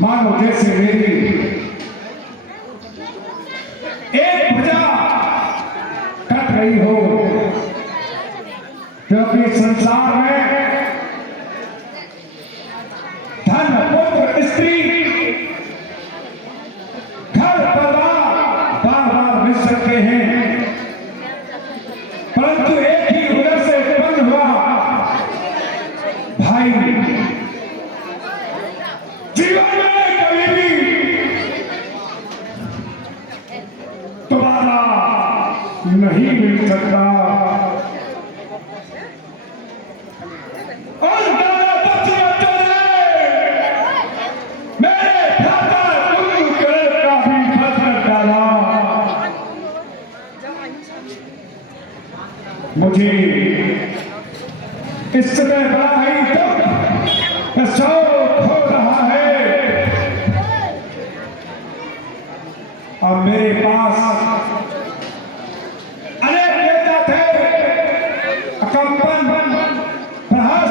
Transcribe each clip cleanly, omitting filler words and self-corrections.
मानो जैसे मेरी एक भुजा कट रही हो, क्योंकि संसार में धन पुत्र स्त्री घर परिवार बार बार मिल सकते हैं, परंतु एक ही उदर से उत्पन्न हुआ भाई जीवन में कभी भी दोबारा नहीं मिल सकता। और दादा बच्चे मेरे भ्राता कुंभकर्ण का भी पत्र डाला। मुझे इस समय बड़ा ही दुख शोक हो रहा है। और मेरे पास अनेक नेता थे, कंपन प्रहास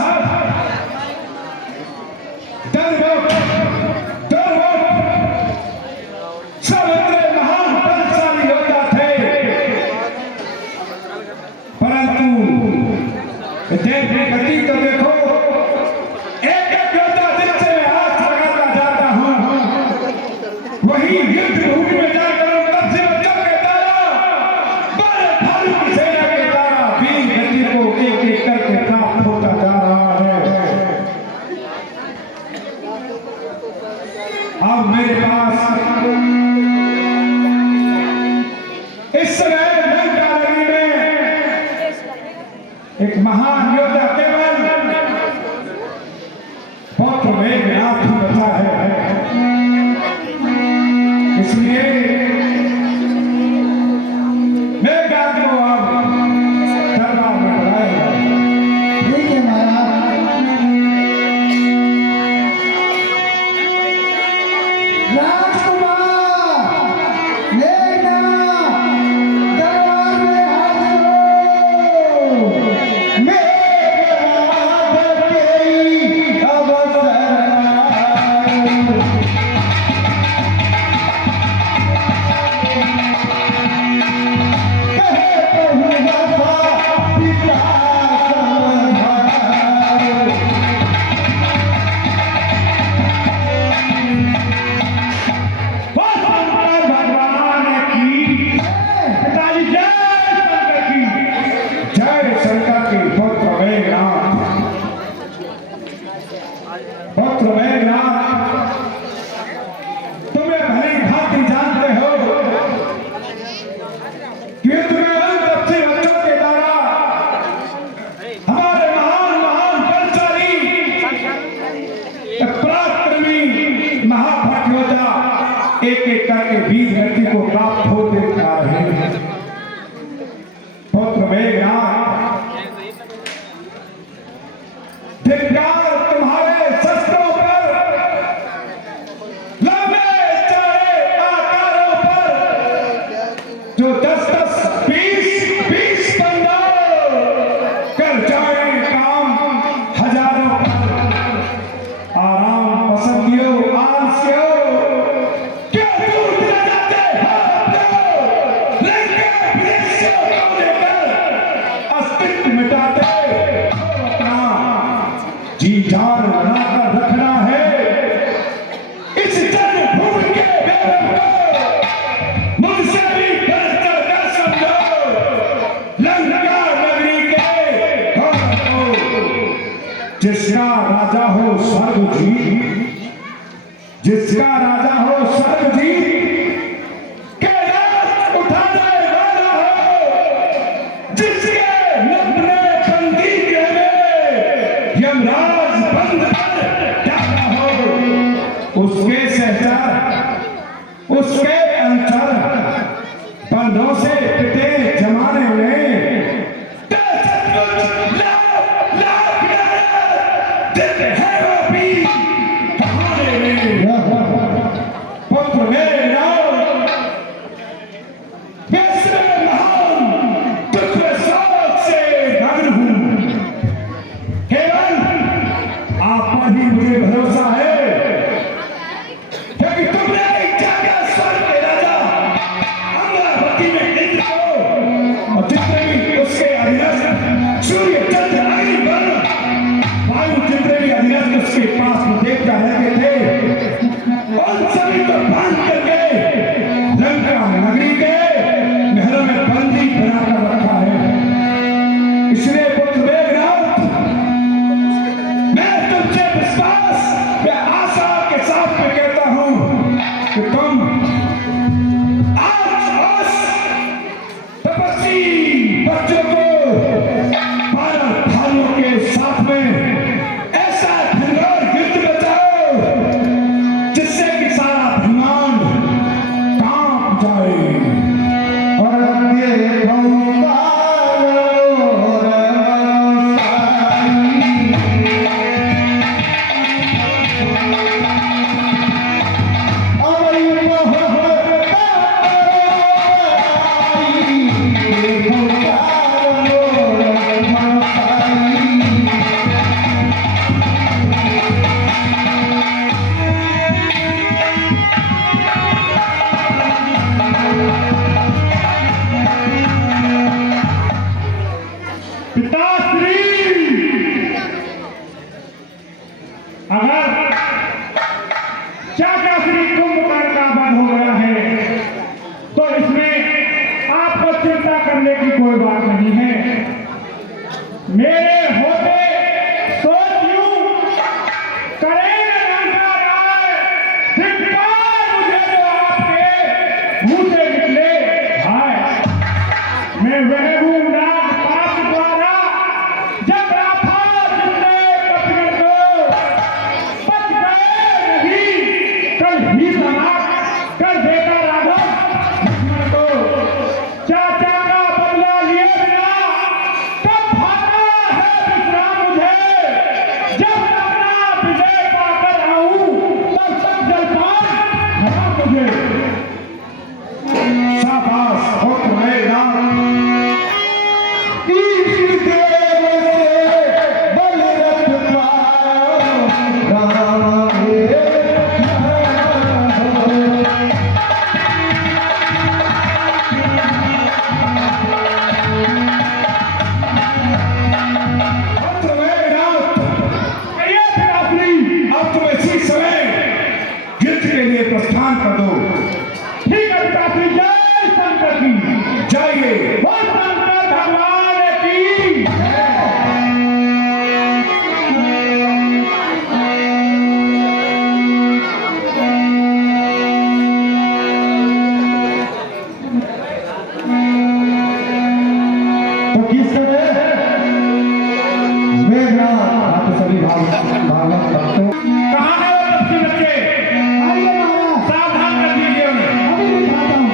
सब इतने महान बलशाली योद्धा थे, परंतु देश की गति तो देखो, एक एक योद्धा जिससे मैं हाथ लगाता जाता हूं, वही युद्ध भूमि में जाकर तब से बच्चों के तारा, बड़े भालू की सेना के तारा वीर गति को एक एक करके प्राप्त होता जा रहा है। अब मेरे पास इस समय लंका नगरी में एक महान योद्धा केवल पौत्र मेघनाथ ही बचा है। इसलिए मेघनाथ को आप दरबार में बुलाया। ठीक है महाराज। राजकुमार मेघनाथ दरबार में हाजिर हो। मेघनाथ तेरी अवसर आयो। एक एक करके वीर गति को प्राप्त होते जा रहे हैं। पुत्र मेघनाथ, धिक्कार तुम्हारे शस्त्रों पर, लंबे चौड़े आकारों पर, जो 10-10, 20-20 पंडाल कर जाए काम हजारों पर। आराम पसंदियों आलसियों जी जान बनाकर रखना है इस जन्मभूमि के गौरव को। मुझसे भी बढ़कर कर समझो लंका नगरी के गौरव को। जिसका राजा हो स्वर्ग जी, जिसका राजा हो स्वर्ग जी, कैलाश उठाने वाला हो, जिसके नन्हे बंदी यमराज बंद कर डाला हो, उसके सहचर, उसके अनुचर बंदों से पिटे जमाने में पुत्र इंसाफ पे कहता हूं कि तुम आज उस तपस्वी बच्चों को 12 भाइयों के साथ में ऐसा धनगर युद्ध बचाओ जिससे कि सारा ब्रह्मांड कांप जाए। और देखो पिताश्री, अगर चाचा श्री कुंभकर्ण का वध हो गया है तो इसमें आपको चिंता करने की कोई बात नहीं है। मेरे होते सोच यूं करें लंका राय, धिक्कार मुझे जो आपके मुंह से निकले हाय। मैं वह हूं नाग पाप द्वारा जब राथा जिसने कपिल को बच गए नहीं, कल ही समाप्त कर देता राघव लक्ष्मण को। चाचा का बदला लिए बिना कब भागा है विश्राम मुझे, जब अपना विजय पाकर आऊं तब तक जलपान हटा मुझे। शाबाश हो तुम्हें नाम प्रस्थान कर दो। ठीक है पिताश्री, जय शंकर की जाइए। वो शंकर भगवान की तो किस तरह आप सभी भागवत भक्तों कहाँ है वो तपस्वी बच्चे? आइए महाराज, सावधान कर दीजिए उन्हें। अभी दिखाता हूँ।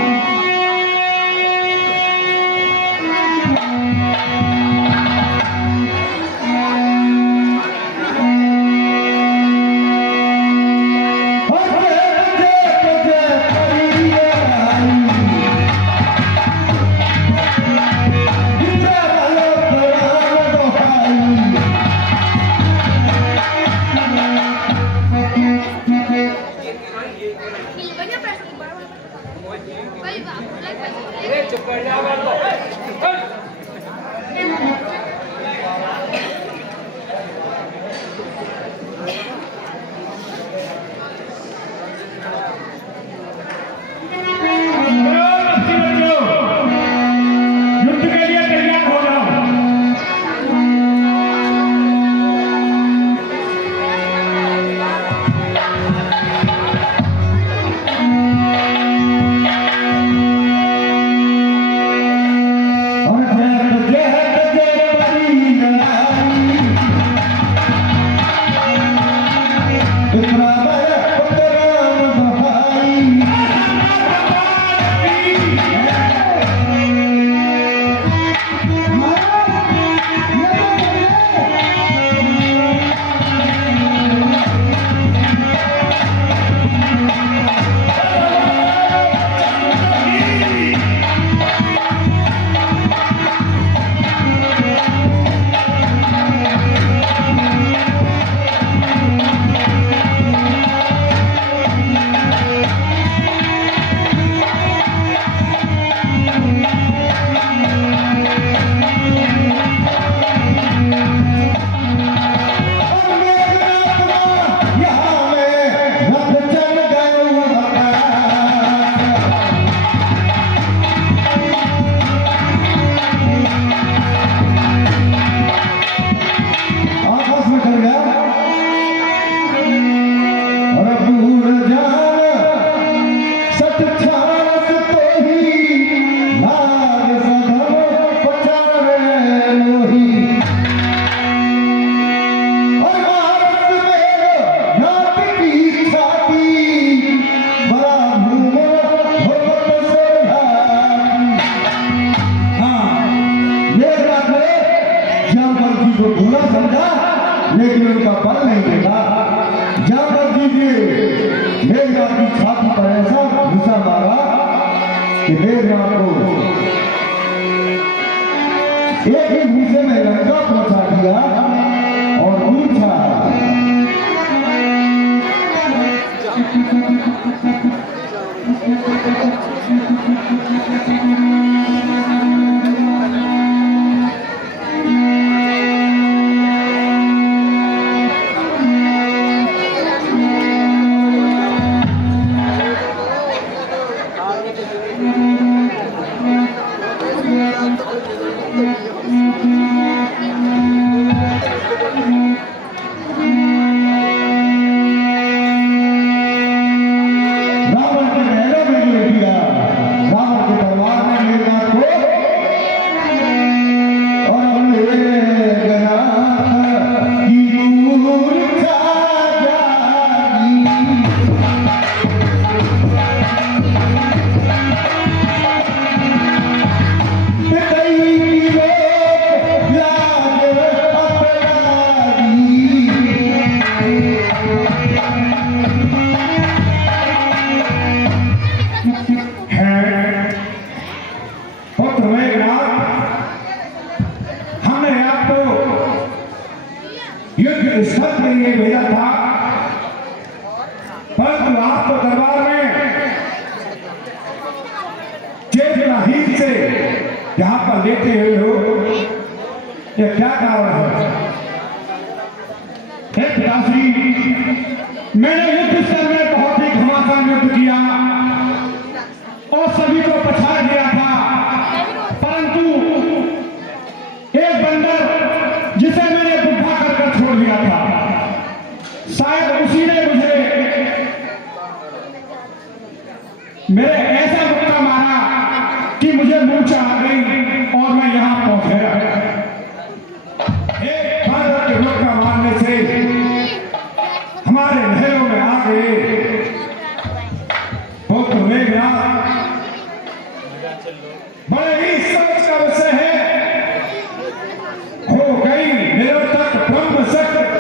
कि मेघनाथ को एक ही घूसे में लंका पहुंचा दिया और पूछा युद्ध स्थल के लिए भेजा था, परंतु आपको दरबार में चेतना हीन से यहाँ पर लेते हुए हो, यह क्या कारण है? पिताश्री, मैंने युद्ध स्थल में बहुत ही घमासान युद्ध किया और सभी को पछाड़ दिया था, परंतु एक बंदर जिसे मैंने बुढ़ा कर छोड़ दिया था, शायद उसी ने मुझे मेरे ऐसा मुक्का मारा कि मुझे मूर्छा आ गई और मैं यहां पहुंच गया। एक बांदर के मुक्का मारने से हमारे महलों में आ गए पुत्र मेघनाथ। बड़े ही समझ का विषय है, हो गई निरर्थक ब्रह्म शक्ति।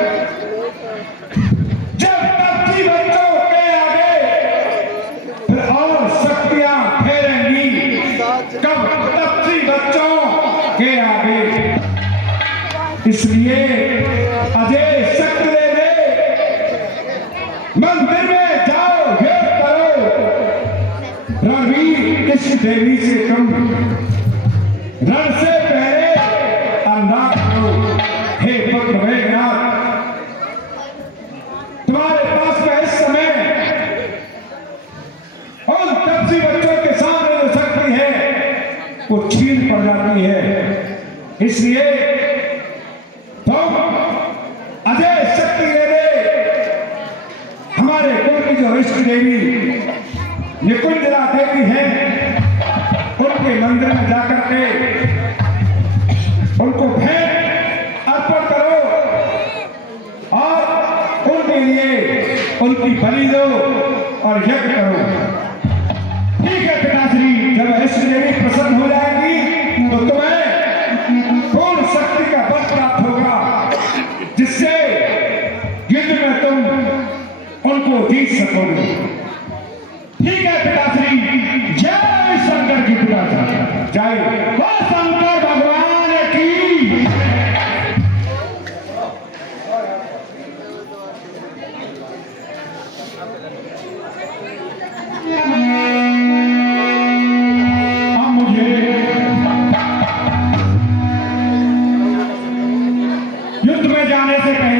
जब तपती बच्चों के आगे फिर और शक्तियां फेरेंगी, कब तपती बच्चों के आगे। इसलिए अजय शक्ति ले ले, मंदिर में जाओ, युद्ध करो, रणवीर इस देवी से कम, रण से पहले अंधा करो। हे पुत्र मेघनाथ, तुम्हारे पास में इस समय उन तपसी बच्चों के सामने जो शक्ति है वो छीन पड़ जाती है। इसलिए तुम अजय शक्ति ले ले, हमारे कुल की जो इष्ट देवी निकुंजला देवी है, उनके मंदिर में जाकर के उनको भेंट अर्पण करो और उनके लिए उनकी बलि दो और यज्ञ करो। ठीक है पिताश्री, जब इष्ट देवी प्रसन्न हो जाएगी तो तुम्हें पूर्ण शक्ति का बल प्राप्त होगा, जिससे युद्ध में तुम उनको जीत सकोगे। ठीक है पिताश्री, जय शंकर की पिताश्री, जय वो शंकर भगवान की। अब मुझे युद्ध में जाने से पहले